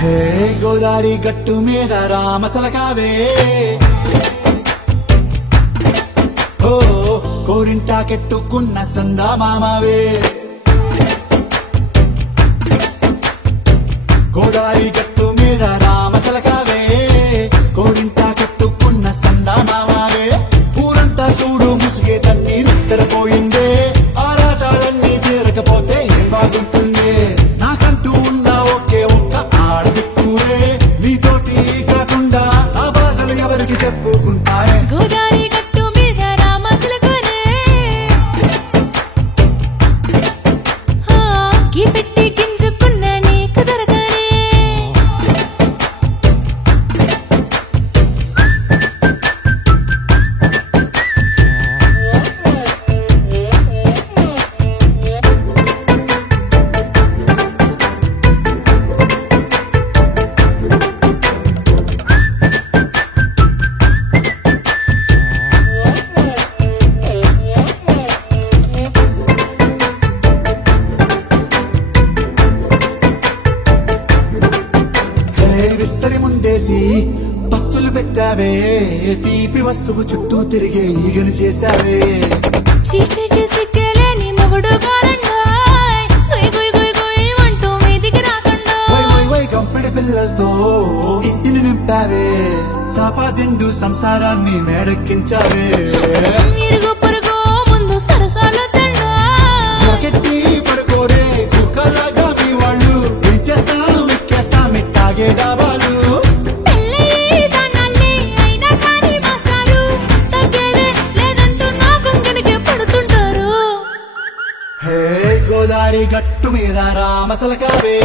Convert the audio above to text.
హే గోదారి గట్టు మీద రామసలకావే ఓ కోరింటా కెట్టుకున్న సందా మామావే గోదారి గట్టు మీద రామసలకావే కోరింటా కెట్టుకున్న సందా మామావే ఊరంతా చూడు ముసుగే తన్ని నిద్రపోయిందే ఆరాటాలన్నీ తీరకపోతే ఏం బాగుంటుంది నాకంటూ ఉన్న ఒకే ఒక్క ఆడదిక్కురే నీతోటి కాకుండా ఆ బాధలు ఎవరికి చెప్పుకుంటారే గోదారి గట్టు మీద రామసలకానే గీ పెట్టి గింజుకున్న నీకు దొరకనే విస్తరి ముందేసి పస్తులు పెట్టావే తీపి వస్తువు చుట్టూ తిరిగే ఈగలు చేశావే చీచి చేసి కేలేని మొగుడు కాలండాయ్ గుయ్ గుయ్ గుయ్ గుయ్ అంటూ మీదికి రాకుండా వై కంపెడి పిల్లలతో ఇంటిని నింపావే సాపాదిండు సంసారాన్ని మేడెక్కించావే ఇరుగు పొరుగు ముందు సరసాల తండా ఒకటి పడుకోరే కుక్కలాగా మీ వాళ్ళు ఏం చేస్తాం ఎక్కేస్తాం ఇట్టాగే డాబాలు పెళ్ళయి సన్నాల్ని అయినా కానీ మాస్తారు తగ్గేదే లేదంటూ నా కొంగనికే పడుతుంటారు హే గోదారి గట్టు మీద రామసలకావే